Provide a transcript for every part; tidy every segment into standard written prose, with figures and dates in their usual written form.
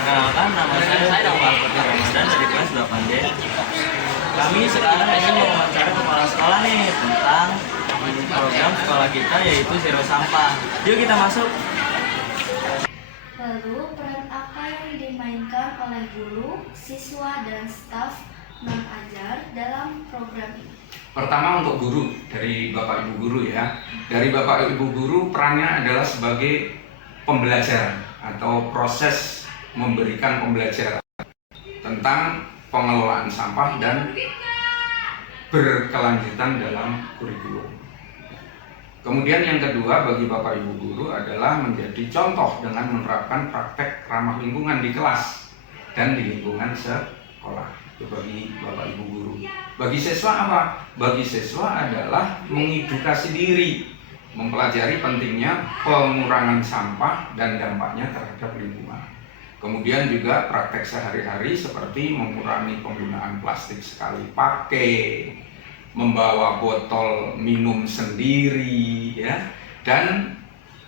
Perkenalkan, nama saya Muhammad Fatih Ramadan dari kelas 8D. Kami sekarang ingin mewawancara kepala sekolah nih tentang program sekolah kita yaitu Zero Sampah. Yuk kita masuk. Lalu, peran apa yang dimainkan oleh guru, siswa, dan staf non-ajar dalam program ini? Pertama untuk guru, dari Bapak Ibu Guru ya. Dari Bapak Ibu Guru perannya adalah sebagai pembelajaran atau proses memberikan pembelajaran tentang pengelolaan sampah dan berkelanjutan dalam kurikulum. Kemudian yang kedua bagi Bapak Ibu Guru adalah menjadi contoh dengan menerapkan praktek ramah lingkungan di kelas dan di lingkungan sekolah. Itu bagi Bapak Ibu Guru. Bagi siswa apa? Bagi siswa adalah mengedukasi diri, mempelajari pentingnya pengurangan sampah dan dampaknya terhadap lingkungan. Kemudian juga praktek sehari-hari seperti mengurangi penggunaan plastik sekali pakai, membawa botol minum sendiri, ya. Dan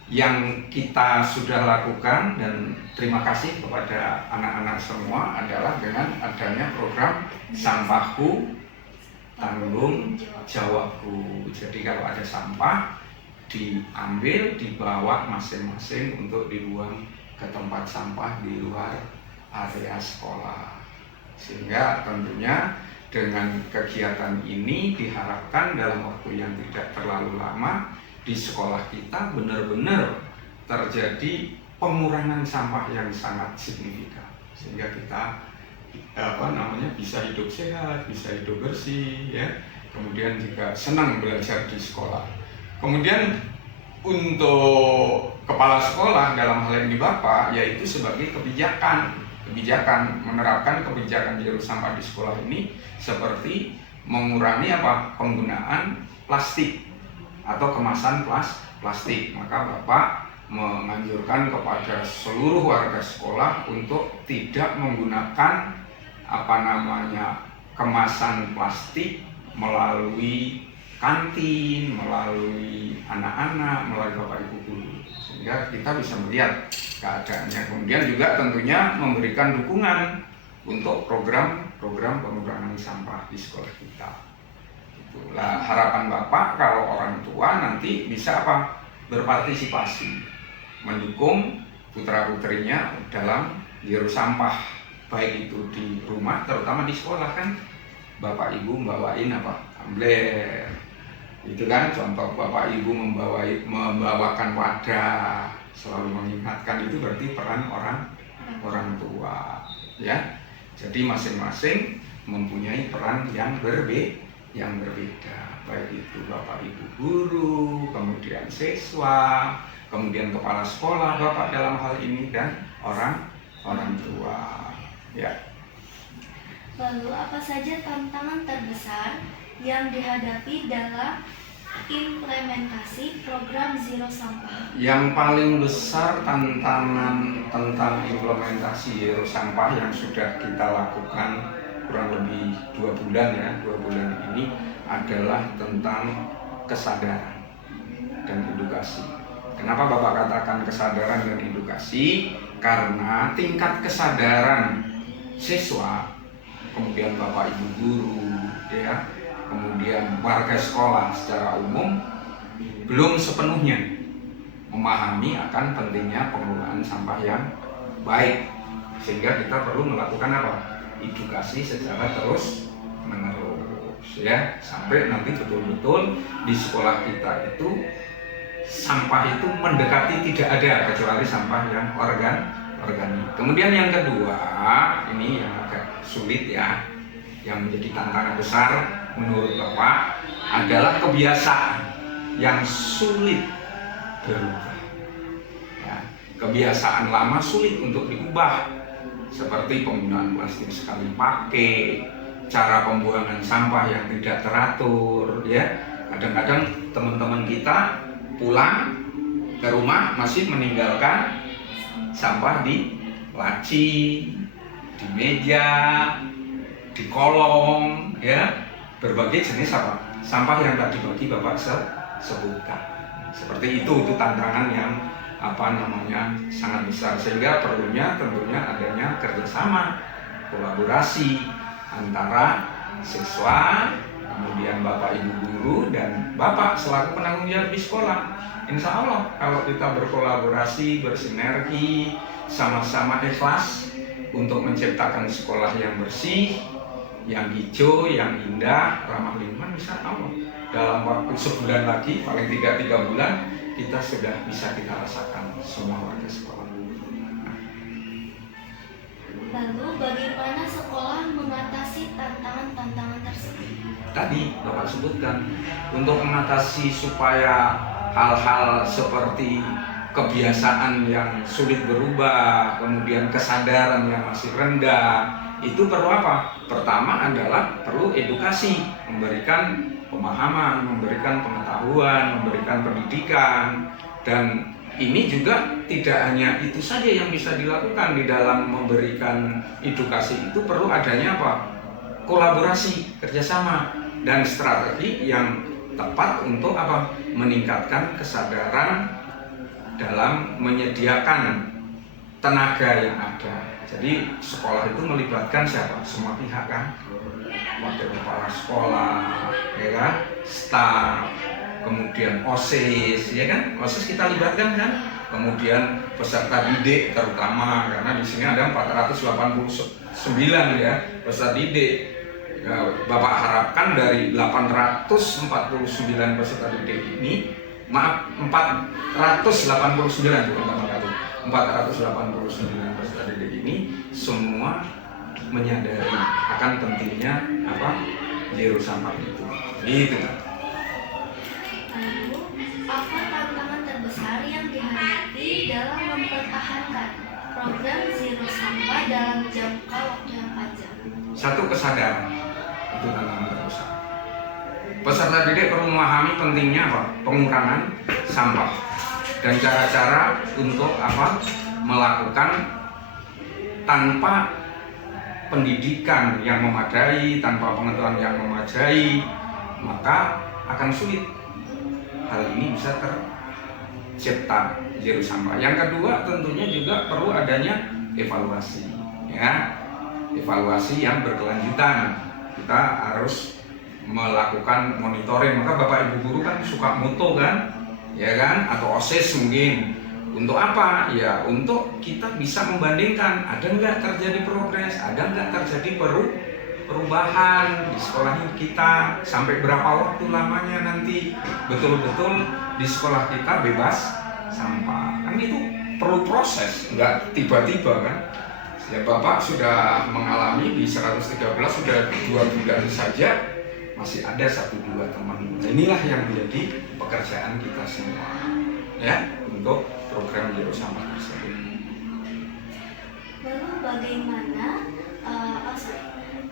yang kita sudah lakukan dan terima kasih kepada anak-anak semua adalah dengan adanya program Sampahku Tanggung Jawabku. Jadi kalau ada sampah diambil, dibawa masing-masing untuk dibuang ke tempat sampah di luar area sekolah. Sehingga tentunya dengan kegiatan ini diharapkan dalam waktu yang tidak terlalu lama di sekolah kita benar-benar terjadi pengurangan sampah yang sangat signifikan. Sehingga kita bisa hidup sehat, bisa hidup bersih, ya. Kemudian juga senang belajar di sekolah. Kemudian untuk kepala sekolah dalam hal ini Bapak, yaitu sebagai kebijakan menerapkan kebijakan Zero Sampah di sekolah ini seperti mengurangi penggunaan plastik atau kemasan plastik. Maka Bapak menganjurkan kepada seluruh warga sekolah untuk tidak menggunakan kemasan plastik melalui kantin, melalui anak-anak, melalui Bapak Ibu Guru, sehingga kita bisa melihat keadaannya. Kemudian juga tentunya memberikan dukungan untuk program-program pengurangan sampah di sekolah kita. Itulah harapan Bapak kalau orang tua nanti bisa berpartisipasi, mendukung putra-putrinya dalam Zero Sampah, baik itu di rumah, terutama di sekolah kan Bapak Ibu membawain tumbler, itu kan contoh. Bapak Ibu membawakan wadah, selalu mengingatkan, itu berarti peran orang tua, ya. Jadi masing-masing mempunyai peran yang berbeda, baik itu Bapak Ibu Guru, kemudian siswa, kemudian kepala sekolah Bapak dalam hal ini, dan orang tua, ya. Lalu, apa saja tantangan terbesar yang dihadapi dalam implementasi program Zero Sampah? Yang paling besar tantangan tentang implementasi Zero Sampah yang sudah kita lakukan kurang lebih 2 bulan ini adalah tentang kesadaran dan edukasi. Kenapa Bapak katakan kesadaran dan edukasi? Karena tingkat kesadaran siswa, kemudian Bapak Ibu Guru, ya, kemudian warga sekolah secara umum belum sepenuhnya memahami akan pentingnya pengelolaan sampah yang baik, sehingga kita perlu melakukan edukasi secara terus menerus, ya, sampai nanti betul-betul di sekolah kita itu sampah itu mendekati tidak ada kecuali sampah yang organik. Kemudian yang kedua, ini yang agak sulit, ya, yang menjadi tantangan besar menurut Bapak adalah kebiasaan yang sulit berubah, ya. Kebiasaan lama sulit untuk diubah, seperti penggunaan plastik sekali pakai, cara pembuangan sampah yang tidak teratur, ya. Kadang-kadang teman-teman kita pulang ke rumah masih meninggalkan sampah di laci, di meja, di kolong, ya, berbagai jenis sampah yang tadi bagi Bapak sebutkan. Seperti itu tantangan yang sangat besar, sehingga perlunya tentunya adanya kerjasama, kolaborasi antara siswa, kemudian bapak ibu guru dan bapak selaku penanggung jawab di sekolah. Insya Allah kalau kita berkolaborasi, bersinergi, sama-sama ikhlas untuk menciptakan sekolah yang bersih, yang hijau, yang indah, ramah lingkungan, insya Allah dalam waktu sebulan lagi, paling tidak 3 bulan, kita sudah bisa kita rasakan semua warga sekolah. Lalu bagaimana sekolah mengatasi tantangan-tantangan tersebut? Tadi Bapak sebutkan, untuk mengatasi supaya hal-hal seperti kebiasaan yang sulit berubah, kemudian kesadaran yang masih rendah, itu perlu apa? Pertama adalah perlu edukasi, memberikan pemahaman, memberikan pengetahuan, memberikan pendidikan. Dan ini juga tidak hanya itu saja yang bisa dilakukan di dalam memberikan edukasi, itu perlu adanya apa? Kolaborasi, kerjasama, dan strategi yang tepat untuk apa? Meningkatkan kesadaran dalam menyediakan tenaga yang ada. Jadi sekolah itu melibatkan siapa? Semua pihak kan? Wakil kepala sekolah, ya kan? Staf, kemudian OSIS, ya kan? OSIS kita libatkan kan? Kemudian peserta didik terutama, karena di sini ada 489 ya peserta didik. Ya, Bapak harapkan dari 849 peserta didik ini, maaf 489 bukan 489 peserta didik ini semua menyadari akan pentingnya zero sampah itu. Gitu kan. Lalu, apa tantangan terbesar yang dihadapi dalam mempertahankan program Zero Sampah dalam jangka waktu yang panjang? Satu, kesadaran. Itu tantangan terbesar. Peserta didik perlu memahami pentingnya pengurangan sampah dan cara-cara untuk melakukan tanpa pendidikan yang memadai, tanpa pengetahuan yang memadai, maka akan sulit hal ini bisa tercipta zero sampah. Yang kedua, tentunya juga perlu adanya evaluasi, ya, evaluasi yang berkelanjutan. Kita harus melakukan monitoring. Maka Bapak Ibu guru kan suka moto kan, ya kan, atau OSIS mungkin. Untuk apa? Ya untuk kita bisa membandingkan, ada nggak terjadi progres, ada nggak terjadi perubahan di sekolah kita, sampai berapa waktu lamanya nanti betul-betul di sekolah kita bebas sampah. Kan itu perlu proses, nggak tiba-tiba kan. Ya Bapak sudah mengalami di 113 sudah 2 bulan saja, masih ada 1-2 teman. Inilah yang menjadi pekerjaan kita semua, ya, untuk program zero sampah tersebut. Lalu bagaimana,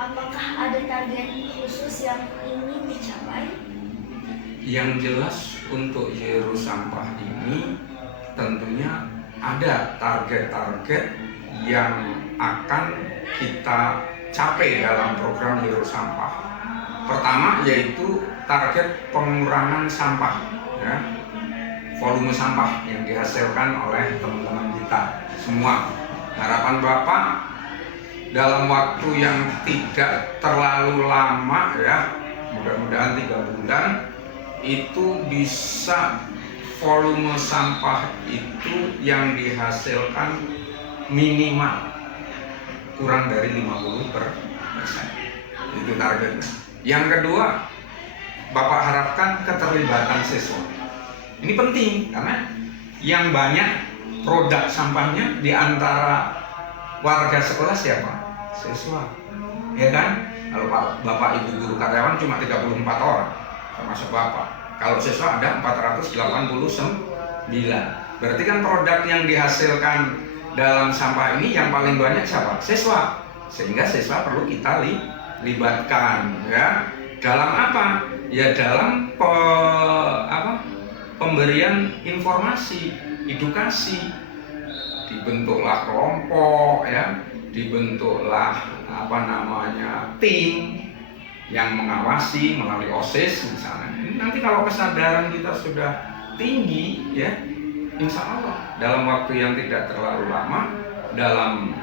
apakah ada target khusus yang ingin dicapai? Yang jelas untuk zero sampah ini tentunya ada target-target yang akan kita capai dalam program zero sampah. Pertama yaitu target pengurangan sampah, ya, volume sampah yang dihasilkan oleh teman-teman kita semua. Harapan Bapak dalam waktu yang tidak terlalu lama, ya, mudah-mudahan 3 bulan itu bisa volume sampah itu yang dihasilkan minimal kurang dari 50%. Itu targetnya. Yang kedua, Bapak harapkan keterlibatan siswa. Ini penting karena yang banyak produk sampahnya di antara warga sekolah siapa? Siswa, ya kan? Kalau Bapak Ibu guru karyawan cuma 34 orang, termasuk Bapak. Kalau siswa ada 489. Berarti kan produk yang dihasilkan dalam sampah ini yang paling banyak siapa? Siswa. Sehingga siswa perlu kita libatkan, ya. Dalam apa? Ya dalam pemberian informasi, edukasi. Dibentuklah kelompok, ya, dibentuklah tim yang mengawasi melalui OSIS misalnya. Nanti kalau kesadaran kita sudah tinggi, ya, insya Allah dalam waktu yang tidak terlalu lama, dalam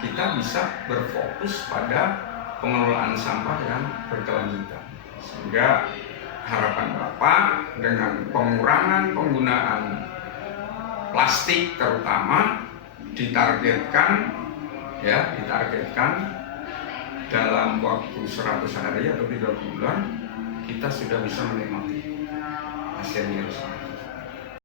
kita bisa berfokus pada pengelolaan sampah yang berkelanjutan. Sehingga harapan Bapak dengan pengurangan penggunaan plastik terutama ditargetkan dalam waktu 100 hari atau 3 bulan kita sudah bisa menikmati hasil Zero Sampah.